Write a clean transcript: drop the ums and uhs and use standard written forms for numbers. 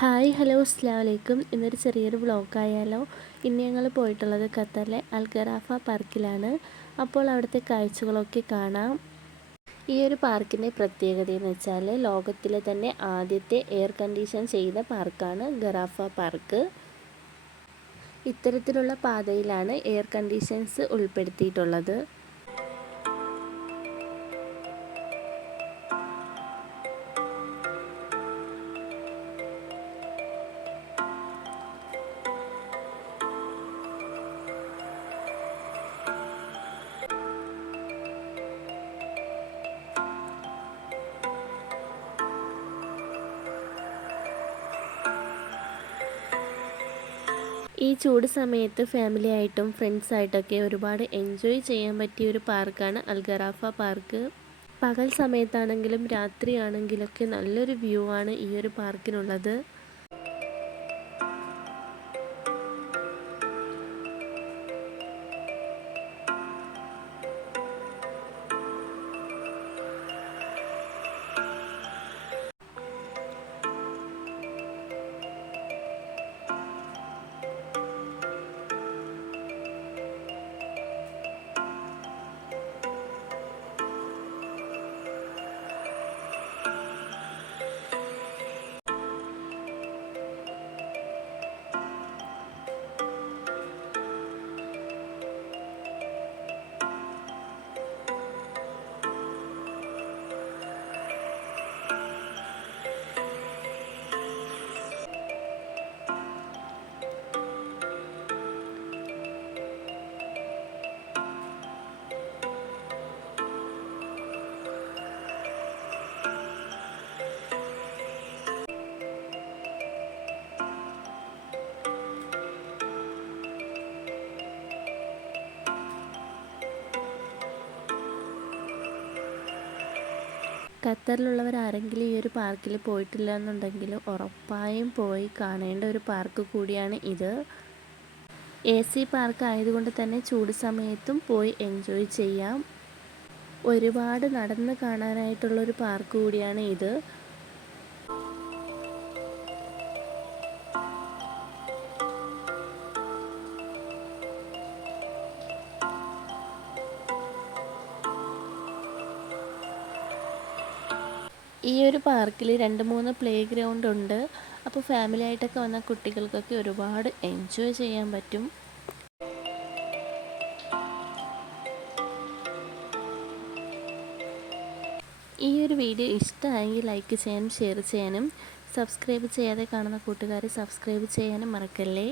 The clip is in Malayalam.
ഹായ് ഹലോ അസ്സലാമു അലൈക്കും. ഇന്നൊരു ചെറിയൊരു വ്ളോഗായാലോ. ഇന്ന് ഞങ്ങൾ പോയിട്ടുള്ളത് ഖത്തറിലെ അൽ ഖറാഫ പാർക്കിലാണ്. അപ്പോൾ അവിടുത്തെ കാഴ്ചകളൊക്കെ കാണാം. ഈ ഒരു പാർക്കിൻ്റെ പ്രത്യേകത എന്ന് വെച്ചാൽ ലോകത്തിലെ തന്നെ ആദ്യത്തെ എയർ കണ്ടീഷൻ ചെയ്ത പാർക്കാണ് ഖറാഫ പാർക്ക്. ഇത്തരത്തിലുള്ള പാതയിലാണ് എയർ കണ്ടീഷൻസ് ഉൾപ്പെടുത്തിയിട്ടുള്ളത്. ഈ ചൂട് സമയത്ത് ഫാമിലി ആയിട്ടും ഫ്രണ്ട്സായിട്ടൊക്കെ ഒരുപാട് എൻജോയ് ചെയ്യാൻ പറ്റിയ ഒരു പാർക്കാണ് അൽ ഖറാഫ പാർക്ക്. പകൽ സമയത്താണെങ്കിലും രാത്രിയാണെങ്കിലൊക്കെ നല്ലൊരു വ്യൂ ആണ് ഈ ഒരു പാർക്കിനുള്ളത്. ഖത്തറിലുള്ളവർ ആരെങ്കിലും ഈ ഒരു പാർക്കിൽ പോയിട്ടില്ല എന്നുണ്ടെങ്കിൽ ഉറപ്പായും പോയി കാണേണ്ട ഒരു പാർക്ക് കൂടിയാണ് ഇത്. AC പാർക്ക് ആയതുകൊണ്ട് തന്നെ ചൂട് സമയത്തും പോയി എൻജോയ് ചെയ്യാം. ഒരുപാട് നടന്ന് കാണാനായിട്ടുള്ളൊരു പാർക്ക് കൂടിയാണ് ഇത്. ഈ ഒരു പാർക്കിൽ 2-3 പ്ലേ ഗ്രൗണ്ട് ഉണ്ട്. അപ്പോൾ ഫാമിലി ആയിട്ടൊക്കെ വന്ന കുട്ടികൾക്കൊക്കെ ഒരുപാട് എൻജോയ് ചെയ്യാൻ പറ്റും. ഈ ഒരു വീഡിയോ ഇഷ്ടമായെങ്കിൽ ലൈക്ക് ചെയ്യാനും ഷെയർ ചെയ്യാനും സബ്സ്ക്രൈബ് ചെയ്യാതെ കാണുന്ന കൂട്ടുകാർ സബ്സ്ക്രൈബ് ചെയ്യാനും മറക്കല്ലേ.